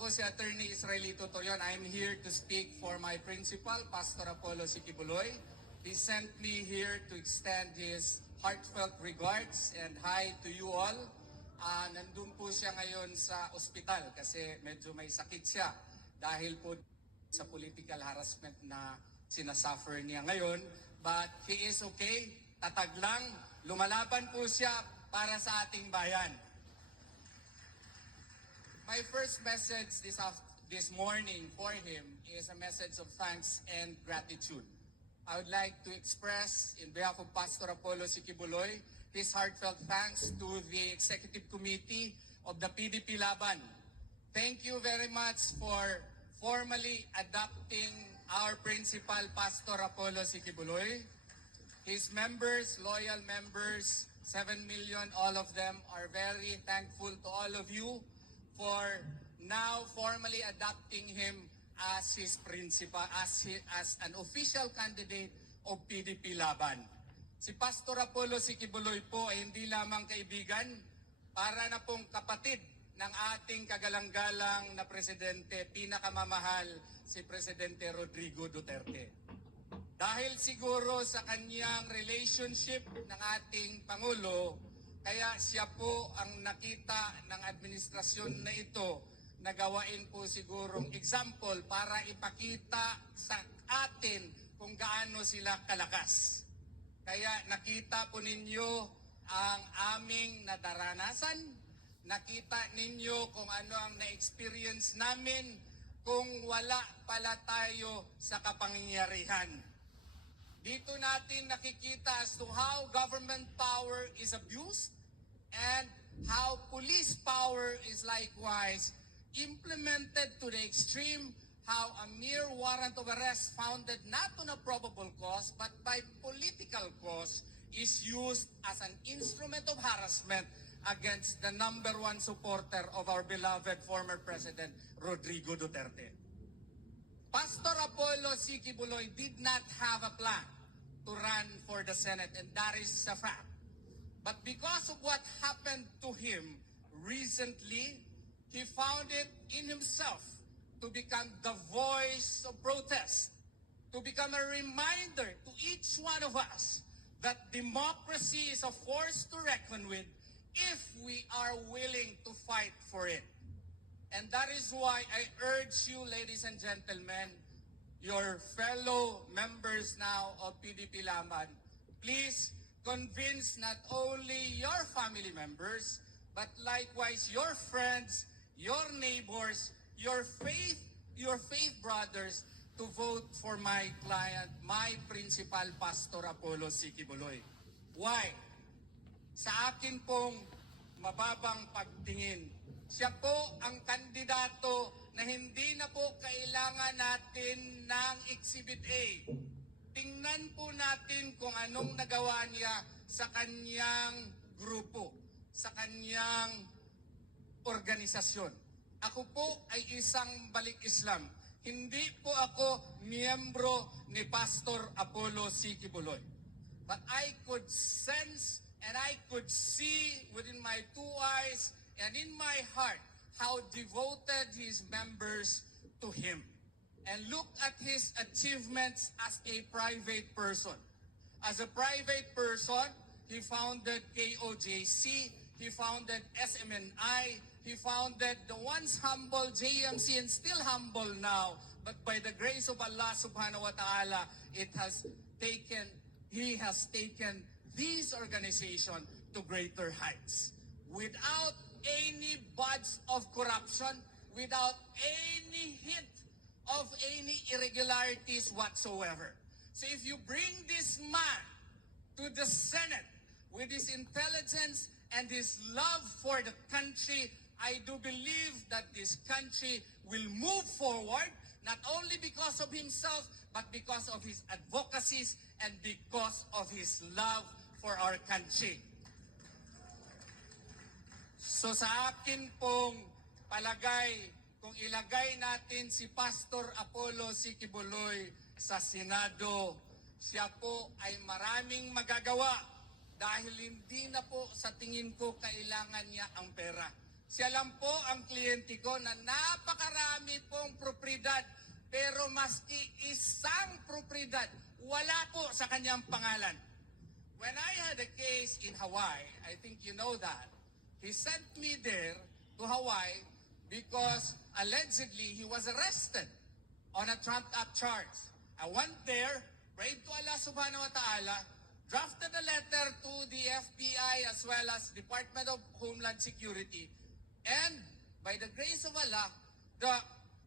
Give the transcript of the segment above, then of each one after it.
Ako si Attorney Israelito Torion. I'm here to speak for my principal, Pastor Apollo Sikibuloy. He sent me here to extend his heartfelt regards and hi to you all. Nandun po siya ngayon sa ospital kasi medyo may sakit siya dahil po sa political harassment na sinasuffer niya ngayon. But he is okay, tatag lang, lumalaban po siya para sa ating bayan. My first message this morning for him is a message of thanks and gratitude. I would like to express, in behalf of Pastor Apollo Sikibuloy, his heartfelt thanks to the Executive Committee of the PDP Laban. Thank you very much for formally adopting our principal, Pastor Apollo Sikibuloy. His members, loyal members, 7 million, all of them are very thankful to all of you for now formally adopting him as his principal, as an official candidate of PDP Laban. Si Pastor Apollo Sikibuloy po ay hindi lamang kaibigan, para na pong kapatid ng ating kagalang-galang na presidente, pinakamamahal, si Presidente Rodrigo Duterte. Dahil siguro sa kanyang relationship ng ating Pangulo, kaya siya po ang nakita ng administrasyon na ito na gawain po sigurong example para ipakita sa atin kung gaano sila kalakas. Kaya nakita po ninyo ang aming nadaranasan, nakita ninyo kung ano ang na-experience namin kung wala pala tayo sa kapangyarihan. Dito natin nakikita as to how government power is abused and how police power is likewise implemented to the extreme, how a mere warrant of arrest founded not on a probable cause but by political cause is used as an instrument of harassment against the number one supporter of our beloved former President Rodrigo Duterte. Pastor Apollo Sikibuloy did not have a plan to run for the Senate, and that is a fact. But because of what happened to him recently, he found it in himself to become the voice of protest, to become a reminder to each one of us that democracy is a force to reckon with if we are willing to fight for it. And that is why I urge you, ladies and gentlemen, your fellow members now of PDP Laban, please convince not only your family members, but likewise your friends, your neighbors, your faith brothers to vote for my client, my principal, Pastor Apollo Sikibuloy. Why? Sa akin pong mababang pagtingin, siya po ang kandidato na hindi na po kailangan natin ng Exhibit A. Tingnan po natin kung anong nagawa niya sa kanyang grupo, sa kanyang organisasyon. Ako po ay isang balik Islam. Hindi po ako miyembro ni Pastor Apollo Sikibuloy. But I could sense and I could see within my two eyes and in my heart how devoted his members to him. And look at his achievements as a private person. As a private person, he founded KOJC, he founded SMNI, he founded the once humble JMC and still humble now, but by the grace of Allah subhanahu wa ta'ala, he has taken this organization to greater heights. Without any buds of corruption, without any hint of any irregularities whatsoever. So if you bring this man to the Senate with his intelligence and his love for the country, I do believe that this country will move forward, not only because of himself, but because of his advocacies and because of his love for our country. So sa akin pong palagay, kung ilagay natin si Pastor Apollo Sikibuloy sa Senado, siya po ay maraming magagawa dahil hindi na po sa tingin ko kailangan niya ang pera. Siya lang po ang kliyente ko na napakarami pong propriedad, pero maski isang propriedad, wala po sa kanyang pangalan. When I had a case in Hawaii, I think you know that, he sent me there to Hawaii because allegedly he was arrested on a trumped-up charge. I went there, prayed to Allah subhanahu wa ta'ala, drafted a letter to the FBI as well as Department of Homeland Security, and by the grace of Allah, the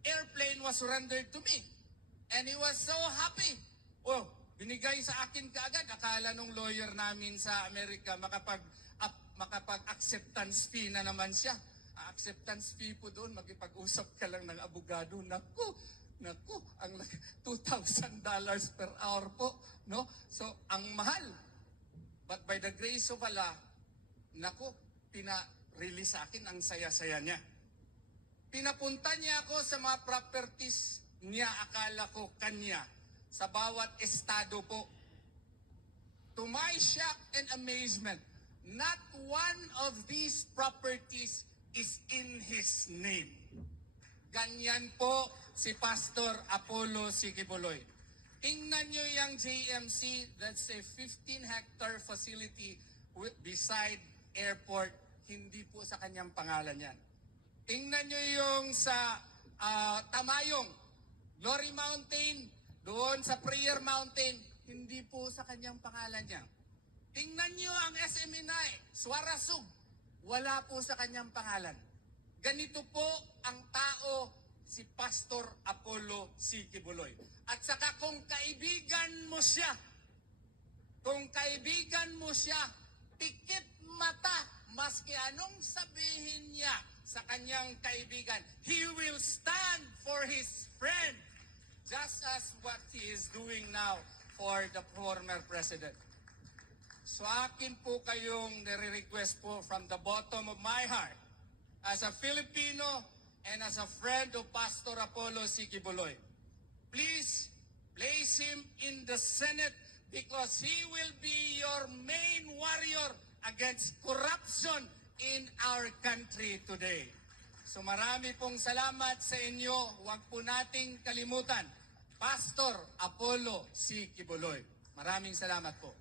airplane was surrendered to me. And he was so happy. Oh, binigay sa akin kaagad. Akala nung lawyer namin sa Amerika makapag-acceptance fee na naman siya. Acceptance fee po doon, makipag-usap ka lang ng abogado. Naku, ang $2,000 per hour po. No? So, ang mahal. But by the grace of Allah, naku, release sa akin, ang saya-saya niya. Pinapunta niya ako sa mga properties niya, akala ko kanya, sa bawat estado po. To my shock and amazement, not one of these properties is in his name. Ganyan po si Pastor Apollo Sikibuloy. Tingnan nyo yung JMC, that's a 15-hectare facility beside airport. Hindi po sa kanyang pangalan yan. Tingnan nyo yung sa Tamayong, Glory Mountain, doon sa Prayer Mountain, hindi po sa kanyang pangalan yan. Tingnan nyo ang SMNI, Suarasug, wala po sa kanyang pangalan. Ganito po ang tao si Pastor Apollo Sikibuloy. At saka kung kaibigan mo siya, pikit mata, maski anong sabihin niya sa kanyang kaibigan, he will stand for his friend, just as what he is doing now for the former president. So akin po kayong nire-request po from the bottom of my heart, as a Filipino and as a friend of Pastor Apollo Sikibuloy, please place him in the Senate because he will be your main warrior against corruption in our country today. So marami pong salamat sa inyo. Huwag po nating kalimutan, Pastor Apollo Sikibuloy. Maraming salamat po.